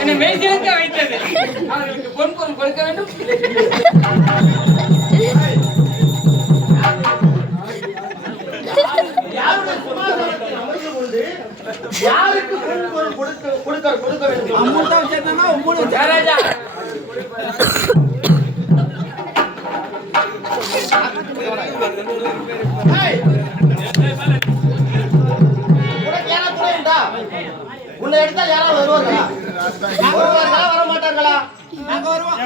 என்னை மெய்சிலிருக்க வைத்தது. அவர்களுக்கு பொன் பொருள் கொடுக்க வேண்டும். யாருக்கு பொன் பொருள் கொடுக்க வேண்டும்? அம்முதான் சொன்னா உங்களுக்கு ராஜா உன்னை எடுத்தா யாராவது வருவார்களா? வர மாட்டார்களா? நாங்க வருவோம்.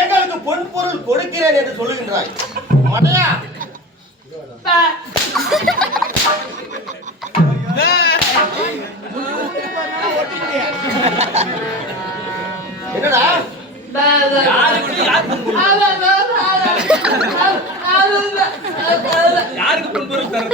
எங்களுக்கு பொன் பொருள் கொடுக்கிறேன் என்று சொல்லுகின்றாய். மடையா என்னடா யாருக்கு பொன் பொருள் தர?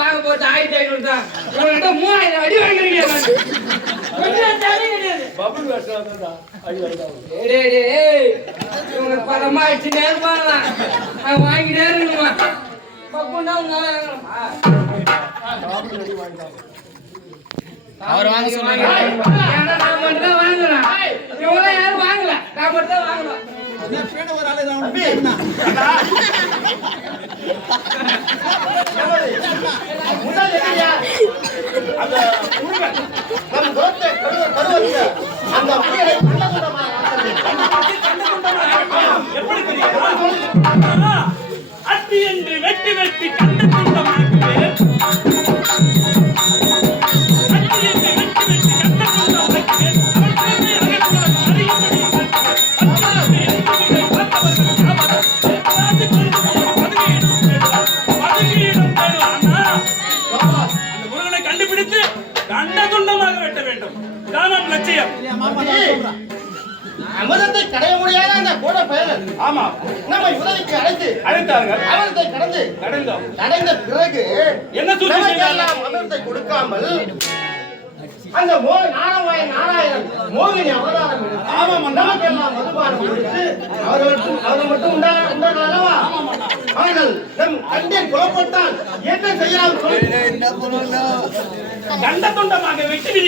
வாங்க போட்டு 1500 தான். 3000 அடி வாங்குறீங்க. பரமா ஆயிடுச்சு நேரம் பாருலாம். வாங்கிட்டே இருக்கணுமா? அவர் வாங்க சொன்னாங்க. நான் மட்டும் தான் வாங்குறேன். இவங்க யாரும் வாங்கல. நான் மட்டும் தான் வாங்குறேன். ஒரு ஆளு தான் அத்தி என்று வெட்டி வெட்டி கண்டு கொண்டமாக்குவேன். கண்டுபிடித்து கண்டதுண்டமாக வெட்ட வேண்டும். இதான் லட்சியம். அமிர்தத்தை கடைய முடியாத அந்த கூட பயலர் ஆமா நம்மை உதவிக்கு அழைத்தார்கள். அமிர்தத்தை கடைந்த பிறகு என்ன நமக்கெல்லாம் அமிர்தத்தை கொடுக்காமல் அந்த நாராயணன் மோகினி அவதாரம் எடுத்து நமக்கெல்லாம் மதுபானம் கொடுத்து அவர்கள் மட்டும் உண்டான அல்லவா? அவர்கள் நம் கண்டேன் புலப்பட்டால் என்ன செய்யலாம்? கண்டதுண்டமாக வெட்டி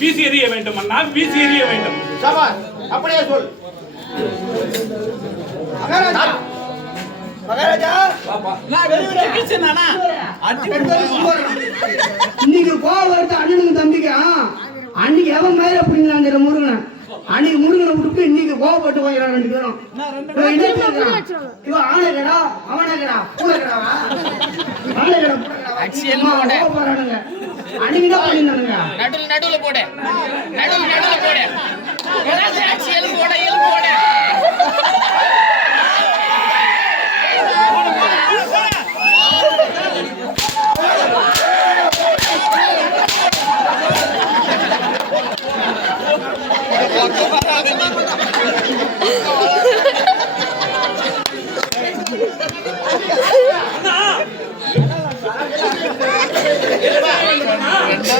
வீசி எறிய வேண்டும். அண்ணா வீசி எறிய வேண்டும். சபாஷ், அப்படியே சொல். மகாராஜா இன்னைக்கு கோவம் வருது அண்ணனுக்கு தம்பிக்கு. அன்னைக்கு எவன் மேல அப்படிங்களாங்கிற முருகன் அன்னைக்கு முருகனை விட்டு இன்னைக்கு கோவப்பட்டு போயிடறான். 2 பேரும் இவன் ஆணையடா அவனேடா பூனைக்கடாவா போறானுங்க. அன்னைக்கு தான் பண்ணிருந்தானுங்க. நடுவுல போடு. நடுவுல போடு. அச்சியல் போட.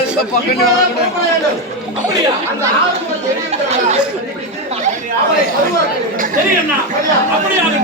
இப்பொழுது புறப்பட வேண்டும். அப்படியா? அந்த ஆறுமுகம் எரியுங்கிறாரா? அவரை வருவார்கள். சரி அண்ணா, அப்படியாக